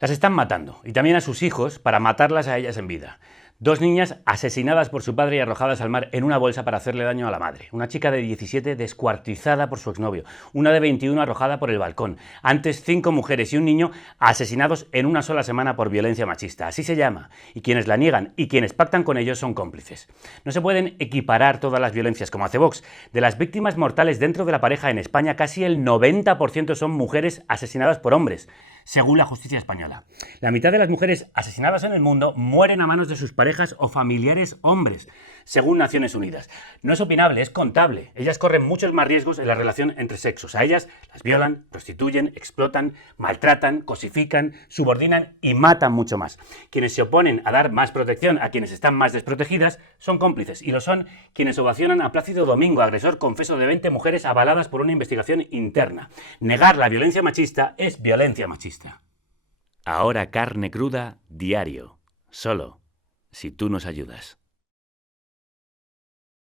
Las están matando, y también a sus hijos para matarlas a ellas en vida. Dos niñas asesinadas por su padre y arrojadas al mar en una bolsa para hacerle daño a la madre. Una chica de 17 descuartizada por su exnovio. Una de 21 arrojada por el balcón. Antes 5 mujeres y un niño asesinados en una sola semana por violencia machista. Así se llama. Y quienes la niegan y quienes pactan con ellos son cómplices. No se pueden equiparar todas las violencias como hace Vox. De las víctimas mortales dentro de la pareja en España, casi el 90% son mujeres asesinadas por hombres, según la justicia española. La mitad de las mujeres asesinadas en el mundo mueren a manos de sus parejas o familiares hombres, según Naciones Unidas. No es opinable, es contable. Ellas corren muchos más riesgos en la relación entre sexos. A ellas las violan, prostituyen, explotan, maltratan, cosifican, subordinan y matan mucho más. Quienes se oponen a dar más protección a quienes están más desprotegidas son cómplices, y lo son quienes ovacionan a Plácido Domingo, agresor confeso de 20 mujeres avaladas por una investigación interna. Negar la violencia machista es violencia machista. Ahora carne cruda diario, solo si tú nos ayudas.